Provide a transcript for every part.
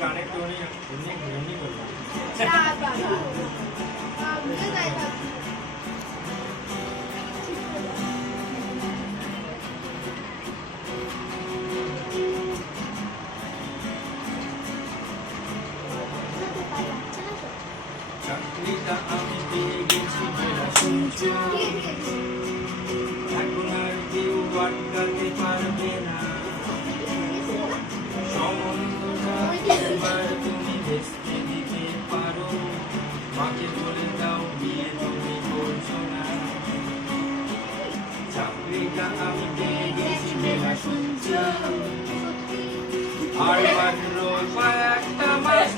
গানের টোনে এমনি বললাম। চাকরিটা আমি পেয়ে গেছি বেলা শুনছো, এখন আর কেউ আটকাতে পারবে না। সম্বন্ধটা এবার তুমি ভেস্তে দিতে পারো, মাকে বলে দাও বিয়ে তুমি করছো না। চাকরিটা আমি পেয়ে গেছি বেলা শুনছো, আর মাত্র কয়েকটা মাস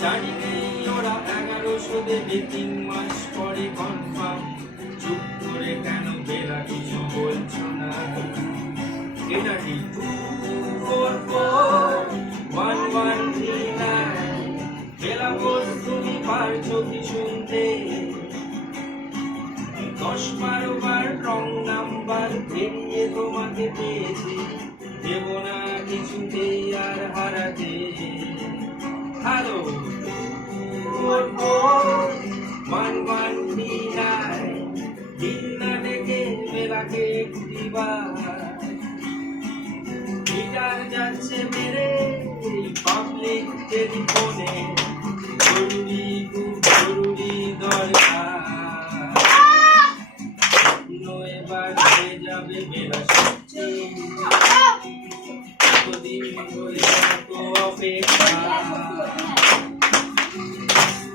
জানি নেই ওরা 1100 দেবে 3 মাস পরে কনফার্ম। চুপ করে কেন বেলা কিছু বলছো না? এটা কি 2441139? বেলা বল তুমি পারছো কি শুনতে? 10-12 বার রং নাম্বার পেরিয়ে তোমাকে পেয়েছি, দেব না কিছুতেই আর হারাতে। হ্যালো 2441139, দিন না ডেকে বেলাকে একটিবার। মিটার যাচ্ছে মেরে পাবলিক টেলিফোনে, জরুরি খুব জরুরি দরকার। এবার হয়ে যাবে বেলা সত্যি, কতদিন ধরে এত অপেক্ষা।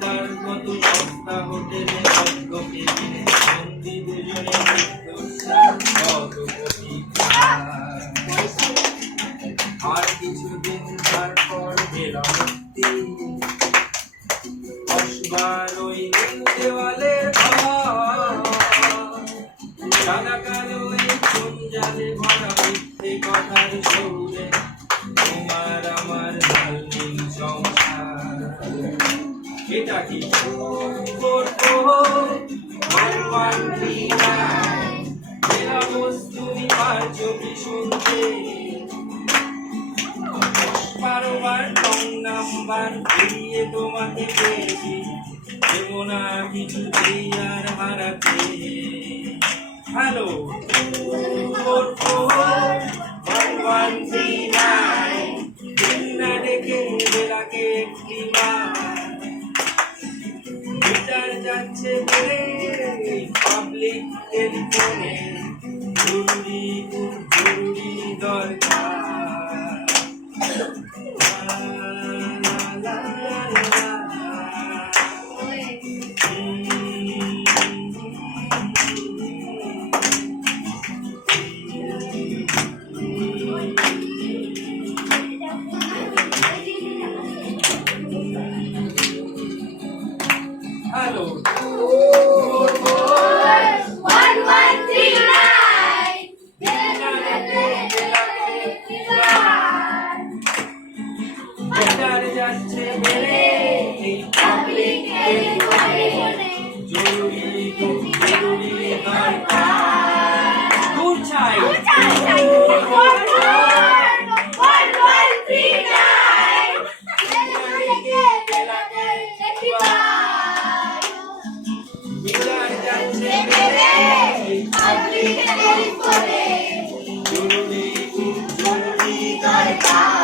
তার কত সস্তা হোটেলে অজ্ঞকে দিনে বন্দি দুজনে কত প্রতীক্ষা। আর কিছুদিন তারপর বেলা মুক্তি, অসবার ওই দেওয়ালের সাদা কালো এই জঞ্জালে ভরা মিথ্যে কথার শৌরে তোমার আমার লাল নীল সংসার। এটা কি 2441139? বেলা বস তুমি পারছো কি শুনতে? 10-12 বার রং নাম্বার পেরিয়ে তোমাকে পেয়েছি, দেব না কিছুতেই আর হারাতে। হ্যালো 2441139, দিন না ডেকে বেলাকে একটিবার। মিটার যাচ্ছে বেড়ে পাবলিক টেলিফোনে, জরুরি খুব জরুরি দরকার। হ্যালো 2441139, মিটার যাচ্ছে বেড়ে পাবলিক টেলিফোনে, জরুরি খুব জরুরি দরকার। দূর চাই 2441139, মিটার যাচ্ছে বেড়ে পাবলিক টেলিফোনে, জরুরি খুব জরুরি দরকার।